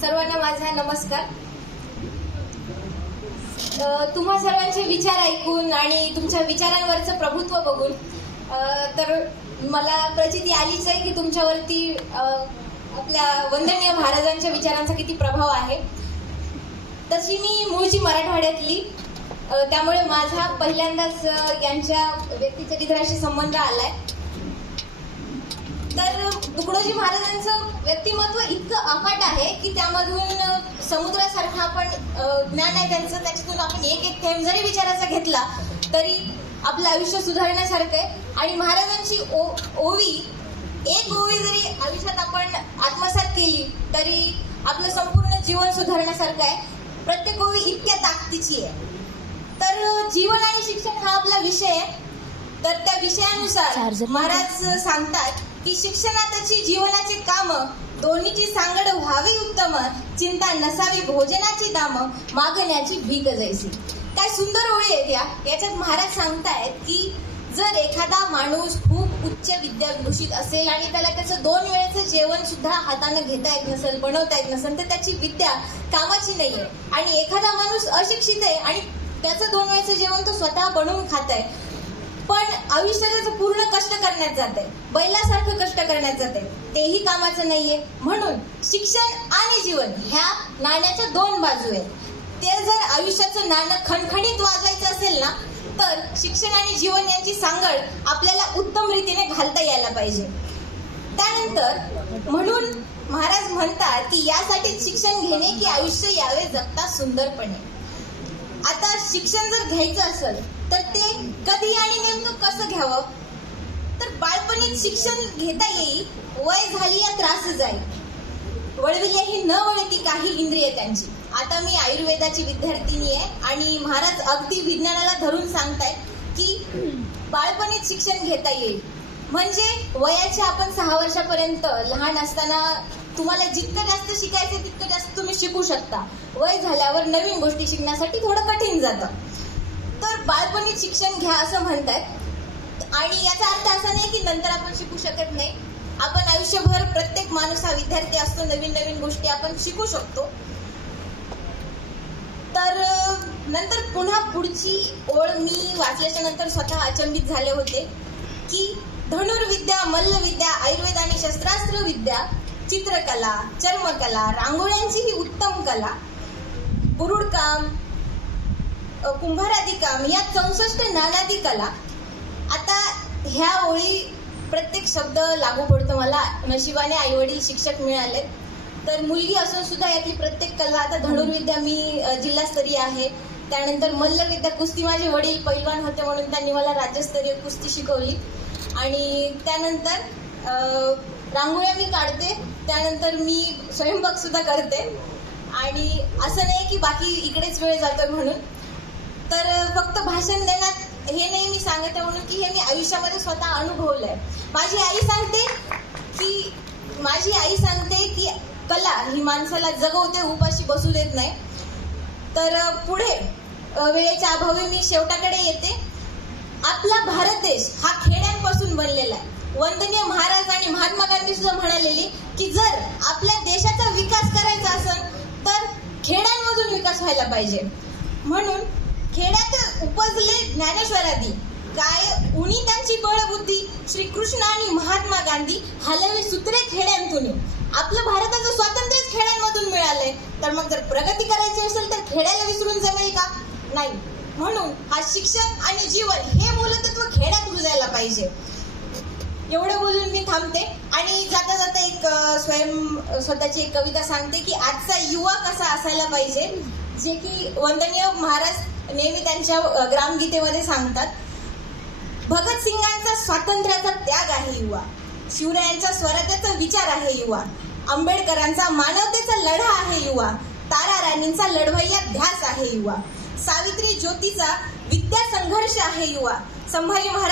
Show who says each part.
Speaker 1: सर्वांना माझा नमस्कार. तुम्हा सर्वांचे विचार ऐकून आणि तुमच्या विचारांवरचं प्रभुत्व बघून तर मला प्रचिती आलीच आहे की तुमच्यावरती आपल्या वंदनीय महाराजांच्या विचारांचा किती प्रभाव आहे. तशी मी मूळची मराठवाड्यातली त्यामुळे माझा पहिल्यांदाच यांच्या व्यक्तिचरित्राशी संबंध आलाय. आहे तुकडोजी महाराजांचं व्यक्तिमत्व इतकं अफाट आहे की त्यामधून समुद्रासारखं आपण ज्ञान आहे त्यांचं. त्याच्यातून आपण एक एक थेंब जरी विचाराचा घेतला तरी आपलं आयुष्य सुधारण्यासारखं आहे. आणि महाराजांची ओ ओवी एक ओवी जरी आयुष्यात आपण आत्मसात केली तरी आपलं संपूर्ण जीवन सुधारण्यासारखं आहे. प्रत्येक ओवी इतक्या ताकदीची आहे. तर जीवन आणि शिक्षण हा आपला विषय आहे. तर त्या विषयानुसार महाराज सांगतात की शिक्षणातची जीवनाची काम दोन्हीची सांगड व्हावी उत्तम चिंता नसावी भोजनाची दाम मागण्याची भीक जायची काय सुंदर ओळी आहेत या. याच्यात महाराज सांगतायत की जर एखादा माणूस खूप उच्च विद्याभूषित असेल आणि त्याला त्याचं दोन वेळेचं जेवण सुद्धा हातानं घेता येत नसेल बनवता येत नसेल तर त्याची विद्या कामाची नाहीये. आणि एखादा माणूस अशिक्षित आहे आणि त्याचं दोन वेळेचं जेवण तो स्वतः बनवून खात आहे पण आयुष्याचं पूर्ण कष्ट करण्यात जात आहे बैलासारखं कष्ट करण्यात जात आहे तेही कामाचं नाहीये. म्हणून शिक्षण आणि जीवन ह्या नाण्याच्या दोन बाजू आहेत. ते जर आयुष्याचं नाणं खणखणीत वाजवायचं असेल ना तर शिक्षण आणि जीवन यांची सांगड आपल्याला उत्तम रीतीने घालता यायला पाहिजे. त्यानंतर म्हणून महाराज म्हणतात की यासाठी शिक्षण घेणे की आयुष्य यावे जगता सुंदरपणे. आता शिक्षण जर घ्यायचं असेल तर ते कधी आणि नेमकं कसं घ्यावं? तर बाळपणीत शिक्षण घेता येईल वय झाली या त्रास जाईल वळविले ही न वळती काही इंद्रिय त्यांची. आता मी आयुर्वेदाची विद्यार्थिनी आहे आणि महाराज अगदी विज्ञानाला धरून सांगतायत की बाळपणीत शिक्षण घेता येईल. म्हणजे वयाच्या आपण सहा वर्षापर्यंत लहान असताना तुम्हाला जितकं जास्त शिकायचं तितकं जास्त तुम्ही शिकू शकता. वय झाल्यावर नवीन गोष्टी शिकण्यासाठी थोडं कठीण जातं. तर बालपणी शिक्षण घ्या असं म्हणतात आणि याचा अर्थ असा नाही की नंतर आपण शिकू शकत नाही. आपण आयुष्यभर प्रत्येक माणूस हा विद्यार्थी असतो नवीन नवीन गोष्टी आपण शिकू शकतो. तर नंतर पुन्हा पुढची ओळ मी वाचल्याच्या नंतर स्वतः अचंबित झाले होते की धनुर्विद्या मल्लविद्या आयुर्वेद आणि शस्त्रास्त्र विद्या चित्रकला चर्मकला रांगोळ्यांची ही उत्तम कला. बुरुडकाम कुंभारादी काम या चौसष्ट नानादी कला. आता ह्या ओळी प्रत्येक शब्द लागू पडतो मला. नशिबाने आईवडील शिक्षक मिळाले. तर मुलगी असून सुद्धा यातली प्रत्येक कला आता धनुर्विद्या मी जिल्हास्तरीय आहे. त्यानंतर मल्लविद्या कुस्ती माझे वडील पैलवान होते म्हणून त्यांनी मला राज्यस्तरीय कुस्ती शिकवली. आणि त्यानंतर रांगोळ्या मी काढते. त्यानंतर मी स्वयंपाक सुद्धा करते. आणि असं नाही की बाकी इकडेच वेळ जातोय म्हणून. तर फक्त भाषण देण्यात हे नाही मी सांगत आहे म्हणून की हे मी आयुष्यामध्ये स्वतः अनुभवलंय. माझी आई सांगते की माझी आई सांगते की कला ही माणसाला जगवते उपाशी बसू देत नाही. तर पुढे वेळेच्या अभावी मी शेवटाकडे येते. आपला भारत देश हा खेड्यांपासून बनलेला आहे. वंदनीय महाराज आणि महात्मा गांधी सुद्धा म्हणालेली की जर आपल्या देशाचा विकास करायचा असेल तर खेड्यांमधून विकास व्हायला पाहिजे. म्हणून खेड्यात उपजले ज्ञानेश्वरादी काय उणी त्यांची बळबुद्धी श्रीकृष्ण आणि महात्मा गांधी हलवी सूत्रे खेड्यांतून. आपलं भारताचं स्वातंत्र्यच खेड्यांमधून मिळालंय. तर मग जर प्रगती करायची असेल तर खेड्याला विसरून जमेल का? नाही. म्हणून हा शिक्षण आणि जीवन हे मूलतत्व खेड्यात रुजायला पाहिजे. एवढं बोलून मी थांबते. आणि जाता जाता एक स्वयं स्वतःची एक कविता सांगते की आजचा युवा कसा असायला पाहिजे जे की वंदनीय महाराज नेहमी त्यांच्या ग्रामगीतेमध्ये सांगतात भगतसिंगांचा स्वातंत्र्याचा त्याग आहे युवा. शिवरायांचा स्वराज्याचा विचार आहे युवा. आंबेडकरांचा मानवतेचा लढा आहे युवा. तारा राणींचा लढवय्या ध्यास आहे युवा. सावित्री ज्योतीचा विद्या संघर्ष आहे युवा. संभाजी महाराज